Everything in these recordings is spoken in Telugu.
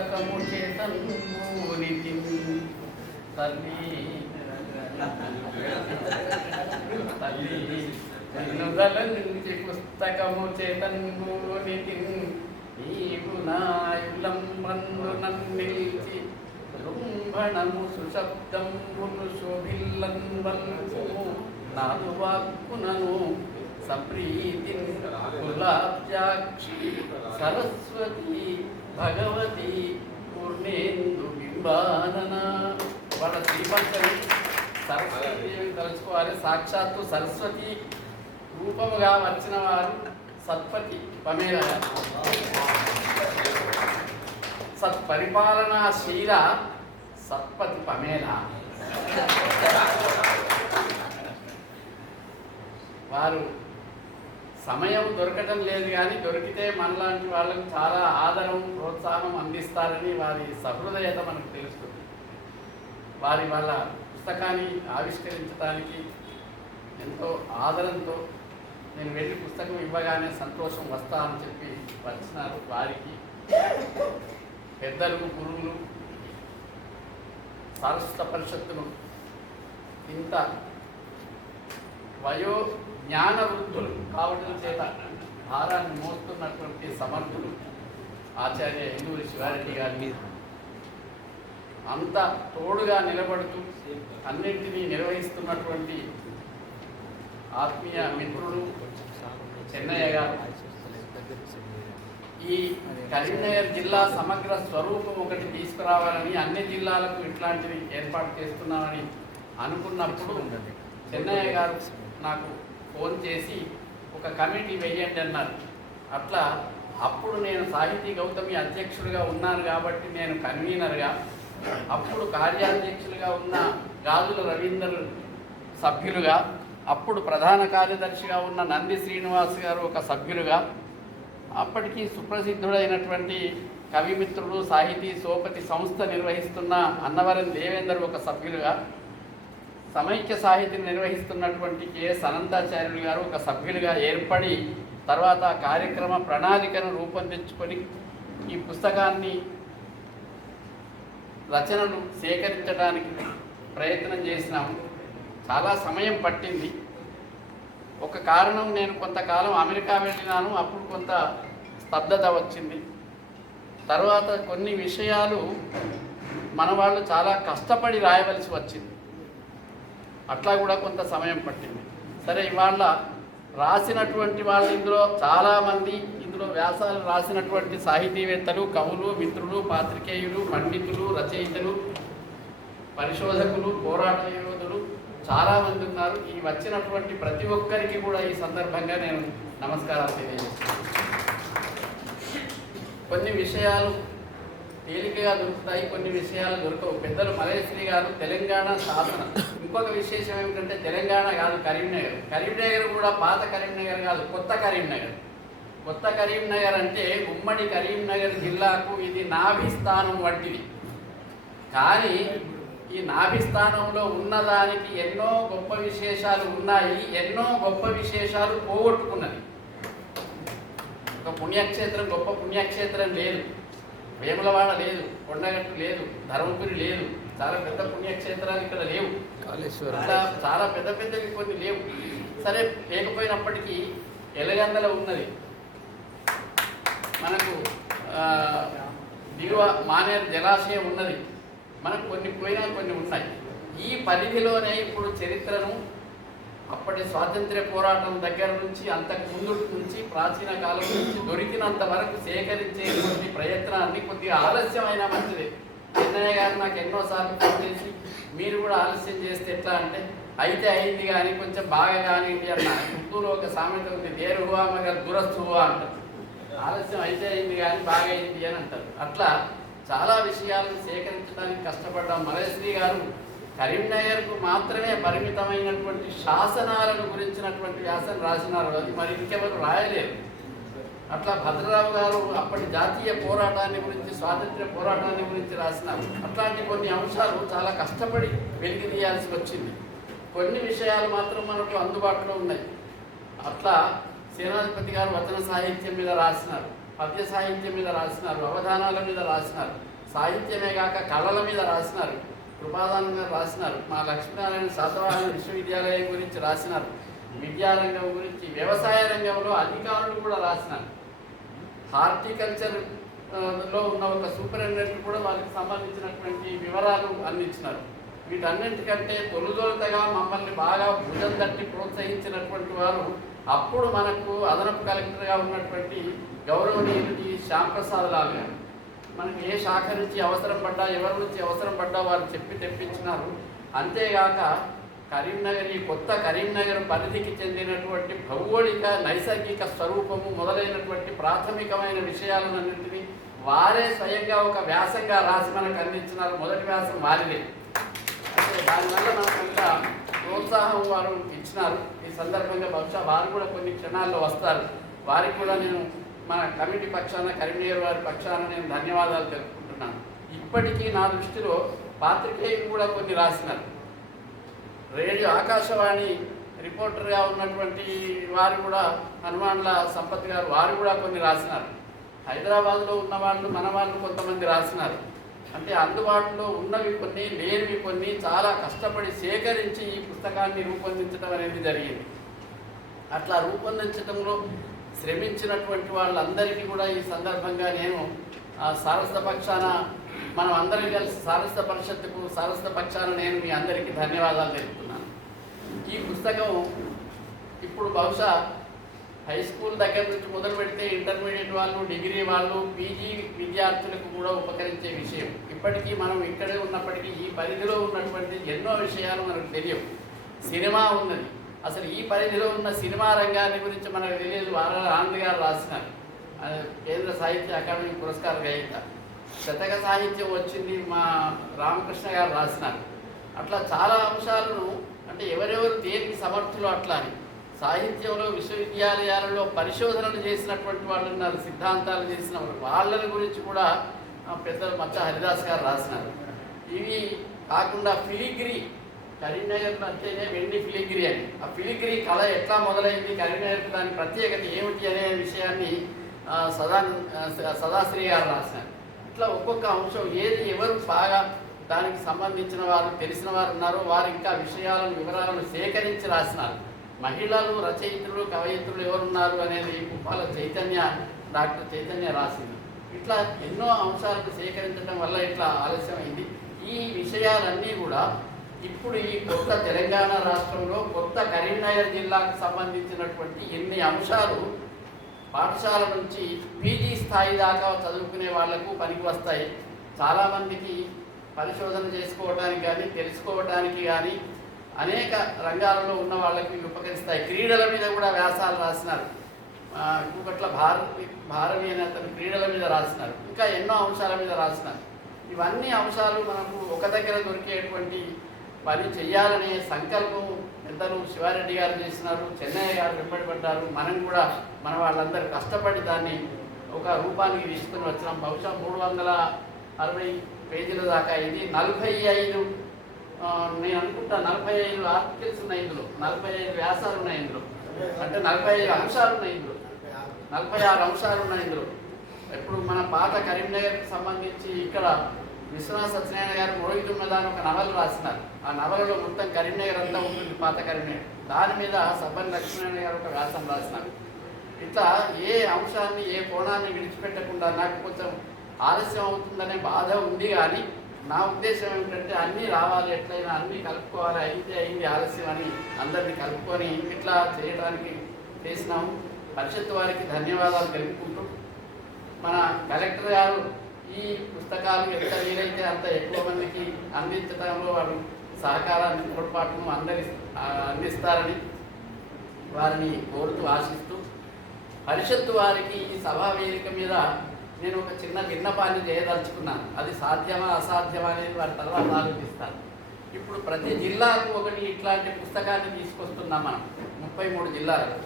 పుస్తకము చేతన్మూనితి తల్లి. తల్లి వెనుదల నుంచి పుస్తకము చేతన్మూనితి నీవు నాయులంబందు బంధు రుంభణము సుశబ్దంబును సుశబ్దంబులు శోభిల్లన్ నాదు వాక్కునను సప్రీతి గులాబ్జాక్షి సరస్వతి భగవతి పూర్ణేందు బింబానన. వాళ్ళ శ్రీమంతులు సరస్వతీదేవిని తలుచుకోవాలి. సాక్షాత్తు సరస్వతి రూపముగా వచ్చిన వారు సత్పతి పమేల సత్పరిపాలనాశీల సత్పతి పమేల. వారు సమయం దొరకటం లేదు కానీ దొరికితే మనలాంటి వాళ్ళకు చాలా ఆదరం ప్రోత్సాహం అందిస్తారని వారి సహృదయత మనకు తెలుస్తుంది. వారి వాళ్ళ పుస్తకాన్ని ఆవిష్కరించడానికి ఎంతో ఆదరంతో నేను వెళ్ళి పుస్తకం ఇవ్వగానే సంతోషం వస్తా అని చెప్పి వచ్చినారు వారికి. పెద్దలు గురువులు సారస్వత పరిషత్తును ఇంత వయో జ్ఞాన వృత్తులు కావడం చేత భారాన్ని మోస్తున్నటువంటి సమర్థులు ఆచార్య ఇందూరి శివారెడ్డి మీద. అంత తోడుగా నిలబడుతూ అన్నింటినీ నిర్వహిస్తున్నటువంటి ఆత్మీయ మిత్రుడు చెన్నయ్య గారు. ఈ కరీంనగర్ జిల్లా సమగ్ర స్వరూపం ఒకటి తీసుకురావాలని అన్ని జిల్లాలకు ఇట్లాంటివి ఏర్పాటు చేస్తున్నామని అనుకున్నప్పుడు చెన్నయ్య గారు నాకు ఫోన్ చేసి ఒక కమిటీ వేయండి అన్నారు. అట్లా అప్పుడు నేను సాహితీ గౌతమి అధ్యక్షుడిగా ఉన్నాను కాబట్టి నేను కన్వీనర్గా అప్పుడు కార్యాధ్యక్షులుగా ఉన్న గాజుల రవీందర్ సభ్యులుగా అప్పుడు ప్రధాన కార్యదర్శిగా ఉన్న నంది శ్రీనివాస్ గారు ఒక సభ్యులుగా అప్పటికి సుప్రసిద్ధుడైనటువంటి కవిమిత్రుడు సాహితీ సోపతి సంస్థ నిర్వహిస్తున్న అన్నవరం దేవేందర్ ఒక సభ్యులుగా సమైక్య సాహిత్యం నిర్వహిస్తున్నటువంటి కెఎస్ అనంతాచార్యులు గారు ఒక సభ్యులుగా ఏర్పడి తర్వాత కార్యక్రమ ప్రణాళికను రూపొందించుకొని ఈ పుస్తకాన్ని రచనలు సేకరించడానికి ప్రయత్నం చేసినాము. చాలా సమయం పట్టింది. ఒక కారణం నేను కొంతకాలం అమెరికా వెళ్ళినాను అప్పుడు కొంత స్తబ్దత వచ్చింది. తర్వాత కొన్ని విషయాలు మన వాళ్ళు చాలా కష్టపడి రాయవలసి వచ్చింది. అట్లా కూడా కొంత సమయం పట్టింది. సరే ఇవాళ రాసినటువంటి వాళ్ళు ఇందులో చాలామంది ఇందులో వ్యాసాలు రాసినటువంటి సాహితీవేత్తలు కవులు మిత్రులు పాత్రికేయులు పండితులు రచయితలు పరిశోధకులు పోరాట యోధులు చాలామంది ఉన్నారు. ఈ వచ్చినటువంటి ప్రతి ఒక్కరికి కూడా ఈ సందర్భంగా నేను నమస్కారాలు తెలియజేస్తున్నాను. కొన్ని విషయాలు తేలికగా దొరుకుతాయి కొన్ని విషయాలు దొరకవు. పెద్దలు మలేశ్రీ గారు తెలంగాణ శాసన. ఇంకొక విశేషం ఏమిటంటే తెలంగాణ కాదు కరీంనగర్. కరీంనగర్ కూడా పాత కరీంనగర్ కాదు కొత్త కరీంనగర్. కొత్త కరీంనగర్ అంటే ఉమ్మడి కరీంనగర్ జిల్లాకు ఇది నాభిస్థానం వంటిది. కానీ ఈ నాభిస్థానంలో ఉన్నదానికి ఎన్నో గొప్ప విశేషాలు ఉన్నాయి ఎన్నో గొప్ప విశేషాలు పోగొట్టుకున్నది. ఒక పుణ్యక్షేత్రం గొప్ప పుణ్యక్షేత్రం లేదు. వేములవాడ లేదు కొండగట్టు లేదు ధర్మపురి లేదు. చాలా పెద్ద పుణ్యక్షేత్రాలు ఇక్కడ లేవు. అట్లా చాలా పెద్ద పెద్దవి కొన్ని లేవు. సరే లేకపోయినప్పటికీ ఎలగందల ఉన్నది. మనకు దిగువ మానేరు జలాశయం ఉన్నది. మనకు కొన్ని పోయినా కొన్ని ఉన్నాయి. ఈ పరిధిలోనే ఇప్పుడు చరిత్రను అప్పటి స్వాతంత్ర్య పోరాటం దగ్గర నుంచి అంతకు ముందు నుంచి ప్రాచీన కాలం నుంచి దొరికినంత వరకు సేకరించేటువంటి ప్రయత్నాన్ని కొద్దిగా ఆలస్యమైన మంచిది. చెన్నయ్య గారు నాకు ఎన్నోసార్లు ఫోన్ చేసి మీరు కూడా ఆలస్యం చేస్తే ఎట్లా అంటే అయితే అయింది కానీ కొంచెం బాగా కానివ్వండి అన్న. ఉర్దూలో ఒక సామెత ఉంది దేరు హువా మగర్ దురస్తు హువా అంటారు ఆలస్యం అయితే అయింది కానీ బాగా అయింది అని అంటారు. అట్లా చాలా విషయాలను సేకరించడానికి కష్టపడ్డాం మలయశ్రీ గారు కరీంనగర్కు మాత్రమే పరిమితమైనటువంటి శాసనాలను గురించినటువంటి వ్యాసం రాసినారు. అది మరి ఇంకెవరు రాయలేరు. అట్లా భద్రరావు గారు అప్పటి జాతీయ పోరాటాన్ని గురించి స్వాతంత్ర్య పోరాటాన్ని గురించి రాసినారు. అట్లాంటి కొన్ని అంశాలు చాలా కష్టపడి వెలికి తీయాల్సి వచ్చింది. కొన్ని విషయాలు మాత్రం మనకు అందుబాటులో ఉన్నాయి. అట్లా సేనాధిపతి గారు వచన సాహిత్యం మీద రాసినారు పద్య సాహిత్యం మీద రాసినారు అవధానాల మీద రాసినారు సాహిత్యమే కాక కళల మీద రాసినారు. కృపాదానం మీద రాసినారు మా లక్ష్మీనారాయణ శాతవాహన విశ్వవిద్యాలయం గురించి రాసినారు. విద్యారంగం గురించి వ్యవసాయ రంగంలో అధికారులు కూడా రాసినారు. హార్టికల్చర్లో ఉన్న ఒక సూపరింటెండెంట్ కూడా వాళ్ళకి సంబంధించినటువంటి వివరాలు అందించినారు. వీటన్నింటికంటే తొలుదొలతగా మమ్మల్ని బాగా భుజం తట్టి ప్రోత్సహించినటువంటి వారు అప్పుడు మనకు అదనపు కలెక్టర్గా ఉన్నటువంటి గౌరవనీయులు ఈ శ్యాంప్రసాద్ లాల్ గారు. మనకి ఏ శాఖ నుంచి అవసరం పడ్డా ఎవరి నుంచి అవసరం పడ్డా వారు చెప్పి తెప్పించినారు. అంతేగాక కరీంనగర్ ఈ కొత్త కరీంనగర్ పరిధికి చెందినటువంటి భౌగోళిక నైసర్గిక స్వరూపము మొదలైనటువంటి ప్రాథమికమైన విషయాలన్నింటినీ వారే స్వయంగా ఒక వ్యాసంగా రాసి మనకు అందించినారు. మొదటి వ్యాసం వారిదే. అంటే దానివల్ల మనకు ఇంకా ప్రోత్సాహం వారు ఇచ్చినారు. ఈ సందర్భంగా బహుశా వారు కూడా కొన్ని క్షణాల్లో వస్తారు. వారికి కూడా నేను మన కమిటీ పక్షాన కరీంనగర్ వారి పక్షాన నేను ధన్యవాదాలు తెలుపుకుంటున్నాను. ఇప్పటికీ నా దృష్టిలో పాత్రికేయులు కూడా కొన్ని రాసినారు. రేడియో ఆకాశవాణి రిపోర్టర్గా ఉన్నటువంటి వారు కూడా హనుమాన్ల సంపత్ గారు వారు కూడా కొన్ని రాసినారు. హైదరాబాద్లో ఉన్న వాళ్ళు మన వాళ్ళు కొంతమంది రాసినారు. అంటే అందుబాటులో ఉన్నవి కొన్ని లేనివి కొన్ని చాలా కష్టపడి సేకరించి ఈ పుస్తకాన్ని రూపొందించడం అనేది జరిగింది. అట్లా రూపొందించడంలో శ్రమించినటువంటి వాళ్ళందరికీ కూడా ఈ సందర్భంగా నేను ఆ పక్షాన మనం అందరం కలిసి సారస్వత పరిషత్తుకు సారస్వత పక్షాన నేను మీ అందరికీ ధన్యవాదాలు తెలుపుతున్నాను. ఈ పుస్తకం ఇప్పుడు బహుశా హై స్కూల్ దగ్గర నుంచి మొదలు పెడితే ఇంటర్మీడియట్ వాళ్ళు డిగ్రీ వాళ్ళు పీజీ విద్యార్థులకు కూడా ఉపకరించే విషయం. ఇప్పటికీ మనం ఇక్కడే ఉన్నప్పటికీ ఈ పరిధిలో ఉన్నటువంటి ఎన్నో విషయాలు మనకు తెలియవు. సినిమా ఉన్నది. అసలు ఈ పరిధిలో ఉన్న సినిమా రంగాన్ని గురించి మనకు తెలియదు. వార ఆనంద్ గారు రాసినారు. కేంద్ర సాహిత్య అకాడమీ పురస్కార గ్రహీత. శతక సాహిత్యం వచ్చింది మా రామకృష్ణ గారు రాసినారు. అట్లా చాలా అంశాలను అంటే ఎవరెవరు దేనికి సమర్థులు అట్లా అని సాహిత్యంలో విశ్వవిద్యాలయాలలో పరిశోధనలు చేసినటువంటి వాళ్ళు ఉన్నారు సిద్ధాంతాలు చేసిన వాళ్ళని గురించి కూడా పెద్దలు మచ్చ హరిదాస్ గారు రాసినారు. ఇవి కాకుండా ఫిలిగ్రీ కరీంనగర్ అంటేనే వెండి ఫిలిగ్రీ అని. ఆ ఫిలిగ్రీ కళ ఎట్లా మొదలైంది కరీంనగర్ దాని ప్రత్యేకత ఏమిటి అనే విషయాన్ని సదా సదాశ్రీ గారు రాసినారు. ఇట్లా ఒక్కొక్క అంశం ఏది ఎవరు బాగా దానికి సంబంధించిన వారు తెలిసిన వారు ఉన్నారో వారు ఇంకా విషయాలను వివరాలను సేకరించి రాసినారు. మహిళలు రచయిత్రులు కవయిత్రులు ఎవరున్నారు అనేది కుప్పాల చైతన్య డాక్టర్ చైతన్య రాసింది. ఇట్లా ఎన్నో అంశాలను సేకరించడం వల్ల ఇట్లా ఆలస్యమైంది. ఈ విషయాలన్నీ కూడా ఇప్పుడు ఈ కొత్త తెలంగాణ రాష్ట్రంలో కొత్త కరీంనగర్ జిల్లాకు సంబంధించినటువంటి ఎన్ని అంశాలు పాఠశాల నుంచి పీజీ స్థాయి దాకా చదువుకునే వాళ్ళకు పనికి వస్తాయి. చాలామందికి పరిశోధన చేసుకోవడానికి కానీ తెలుసుకోవడానికి కానీ అనేక రంగాలలో ఉన్న వాళ్ళకి ఉపకరిస్తాయి. క్రీడల మీద కూడా వ్యాసాలు రాసినారు. ఇంకొకట్ల భారతి భారవి అనే అతను క్రీడల మీద రాసినారు. ఇంకా ఎన్నో అంశాల మీద రాసినారు. ఇవన్నీ అంశాలు మనకు ఒక దగ్గర దొరికేటువంటి పని చేయాలనే సంకల్పం ఇద్దరు శివారెడ్డి గారు చేసినారు చెన్నయ్య గారు వెంబడి పడ్డారు. మనం కూడా మన వాళ్ళందరూ కష్టపడి దాన్ని ఒక రూపానికి తీసుకుని వచ్చినాం. బహుశా మూడు వందల అరవై పేజీల దాకా ఇది. నలభై ఐదు నేను అనుకుంటా నలభై ఐదు ఆర్టికల్స్ ఉన్నాయి ఇందులో. నలభై ఐదు వ్యాసాలు ఉన్నాయి ఇందులో. అంటే నలభై ఐదు అంశాలు ఉన్నాయి ఇందులో. నలభై ఆరు అంశాలు ఉన్నాయి ఇందులో. ఇప్పుడు మన పాత కరీంనగర్కి సంబంధించి ఇక్కడ విశ్వనాథ్ సత్యనారాయణ గారు మోహితున్నదాని ఒక నవలు రాసినారు. ఆ నవలలో మొత్తం కరీంనగర్ అంతా ఉంటుంది పాత కరీంనగర్. దాని మీద సబ్బన్ లక్ష్మీనారాయణ గారు ఒక వ్యాసం రాసినారు. ఇట్లా ఏ అంశాన్ని ఏ కోణాన్ని విడిచిపెట్టకుండా నాకు కొంచెం ఆలస్యం అవుతుందనే బాధ ఉంది కానీ నా ఉద్దేశం ఏమిటంటే అన్నీ రావాలి ఎట్లయినా అన్నీ కలుపుకోవాలి అయితే అయింది ఆలస్యం అని అందరినీ కలుపుకొని ఇట్లా చేయడానికి చేసినాము. పరిషత్ వారికి ధన్యవాదాలు తెలుపుకుంటూ మన కలెక్టర్ గారు ఈ పుస్తకాలు ఎంత వీలైతే అంత ఎక్కువ మందికి అందించడంలో వారు సహకారాన్ని తోడ్పాటును అందరి అందిస్తారని వారిని కోరుతూ ఆశిస్తూ పరిషత్తు వారికి ఈ సభా వేదిక మీద నేను ఒక చిన్న విన్నపాన్ని చేయదలుచుకున్నాను. అది సాధ్యమా అసాధ్యమా అనేది వారి తర్వాత ఆలోచిస్తాను ఇప్పుడు ప్రతి జిల్లాకు ఒకటి ఇట్లాంటి పుస్తకాన్ని తీసుకొస్తున్నాం మనం ముప్పై మూడు జిల్లాలకు.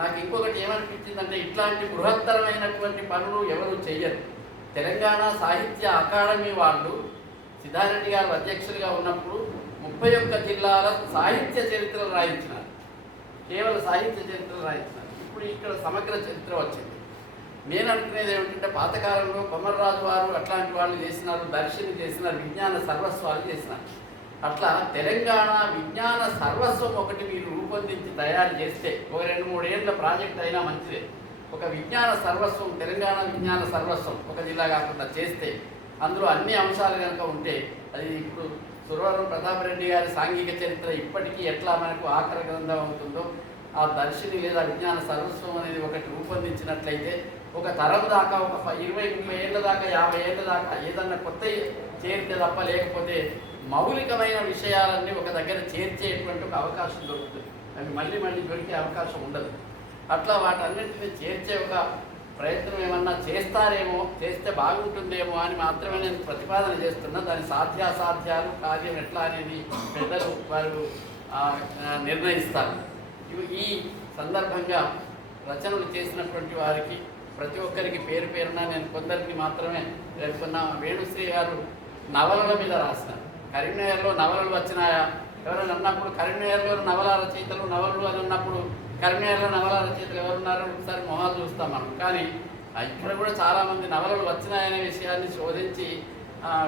నాకు ఇంకొకటి ఏమనిపించిందంటే ఇట్లాంటి బృహత్తరమైనటువంటి పనులు ఎవరు చెయ్యరు. తెలంగాణ సాహిత్య అకాడమీ వాళ్ళు సిద్ధారెడ్డి గారు అధ్యక్షులుగా ఉన్నప్పుడు ముప్పై ఒక్క జిల్లాల సాహిత్య చరిత్రలు రాయించినారు. కేవలం సాహిత్య చరిత్రలు రాయించినారు. ఇప్పుడు ఇక్కడ సమగ్ర చరిత్ర వచ్చింది. నేను అనుకునేది ఏమిటంటే పాతకాలంలో కొమర్రాజు వారు అట్లాంటి వాళ్ళు చేసినారు దర్శనం చేసినారు విజ్ఞాన సర్వస్వాలు చేసినారు. అట్లా తెలంగాణ విజ్ఞాన సర్వస్వం ఒకటి మీరు రూపొందించి తయారు చేస్తే ఒక రెండు మూడేళ్ళ ప్రాజెక్ట్ అయినా మంచిదే. ఒక విజ్ఞాన సర్వస్వం తెలంగాణ విజ్ఞాన సర్వస్వం ఒక జిల్లా కాకుండా చేస్తే అందులో అన్ని అంశాలు కనుక ఉంటే అది ఇప్పుడు సురవరం ప్రతాప్ రెడ్డి గారి సాంఘిక చరిత్ర ఇప్పటికీ ఎట్లా మనకు ఆఖరి గ్రంథం అవుతుందో ఆ దర్శిని లేదా విజ్ఞాన సర్వస్వం అనేది ఒకటి రూపొందించినట్లయితే ఒక తరం దాకా ఒక ఇరవై ముప్పై ఏళ్ళ దాకా యాభై ఏళ్ళ దాకా ఏదన్నా కొత్త చేరితే తప్ప లేకపోతే మౌలికమైన విషయాలన్నీ ఒక దగ్గర చేర్చేటువంటి ఒక అవకాశం దొరుకుతుంది. అవి మళ్ళీ మళ్ళీ దొరికే అవకాశం ఉండదు. అట్లా వాటన్నింటినీ చేర్చే ఒక ప్రయత్నం ఏమన్నా చేస్తారేమో చేస్తే బాగుంటుందేమో అని మాత్రమే నేను ప్రతిపాదన చేస్తున్నా. దాని సాధ్యాసాధ్యాలు కార్యం ఎట్లా అనేది పెద్దలు వారు నిర్ణయిస్తారు. ఈ సందర్భంగా రచనలు చేసినటువంటి వారికి ప్రతి ఒక్కరికి పేరు పేరున నేను కొందరికి మాత్రమే పేర్కొన్న వేణుశ్రీ గారు నవలల మీద రాసినారు. కరీంనగర్లో నవలలు వచ్చినాయా? ఎవరైనా అన్నప్పుడు కరీంనగర్లో నవల రచయితలు నవలలు అని అన్నప్పుడు కరీంనగర్లో నవల రచయితలు ఎవరున్నారు ఒకసారి మొహాలు చూస్తాం మనం. కానీ ఇప్పుడు ఇక్కడ కూడా చాలామంది నవలలు వచ్చినాయనే విషయాన్ని శోధించి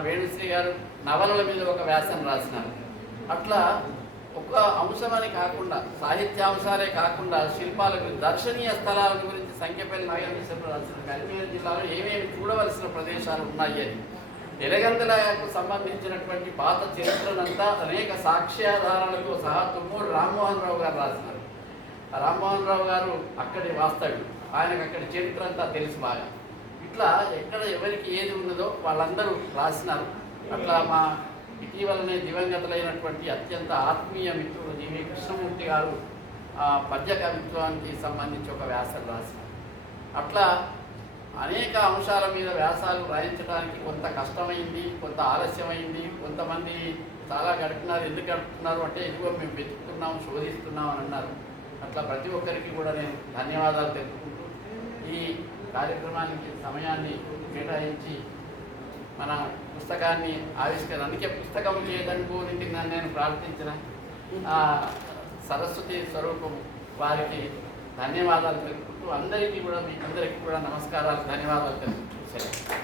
వేణుశ్రీ గారు నవలల మీద ఒక వ్యాసం రాసినారు. అట్లా ఒక అంశమని కాకుండా సాహిత్యాంశాలే కాకుండా శిల్పాల గురించి దర్శనీయ స్థలాల గురించి సంఖ్యపల్లి నాగేశ్వరరావు రాసిన కరీంనగర్ జిల్లాలో ఏమేమి చూడవలసిన ప్రదేశాలు ఉన్నాయి అని. ఎలగందలకు సంబంధించినటువంటి పాత చరిత్రనంతా అనేక సాక్ష్యాధారాలతో సహా తుమ్మూరు రామ్మోహన్ రావు గారు రాసినారు. రామ్మోహన్ రావు గారు అక్కడి వాస్తవ్యుడు. ఆయనకు అక్కడి చరిత్ర అంతా తెలుసు బాగా. ఇట్లా ఎక్కడ ఎవరికి ఏది ఉన్నదో వాళ్ళందరూ రాసినారు. అట్లా మా ఇటీవలనే దివంగతులైనటువంటి అత్యంత ఆత్మీయ మిత్రుడు జీవి కృష్ణమూర్తి గారు ఆ పద్య కవిత్వానికి సంబంధించి ఒక వ్యాసం రాశారు అట్లా అనేక అంశాల మీద వ్యాసాలు రాయించడానికి కొంత కష్టమైంది కొంత ఆలస్యమైంది కొంతమంది చాలా గడుపుతున్నారు ఎందుకు గడుపుతున్నారు అంటే ఇదిగో మేము వెతుకుతున్నాం శోధిస్తున్నాం అని అన్నారు. అట్లా ప్రతి ఒక్కరికి కూడా నేను ధన్యవాదాలు తెలుపుకుంటూ ఈ కార్యక్రమానికి సమయాన్ని కేటాయించి మన పుస్తకాన్ని ఆవిష్కరణ అందుకే పుస్తకం చేయదనుకోని నేను ప్రార్థించిన ఆ సరస్వతి స్వరూపం వారికి ధన్యవాదాలు తెలుపుకుంటూ అందరికీ కూడా మీ అందరికీ కూడా నమస్కారాలు ధన్యవాదాలు తెలుపుకుంటూ సరే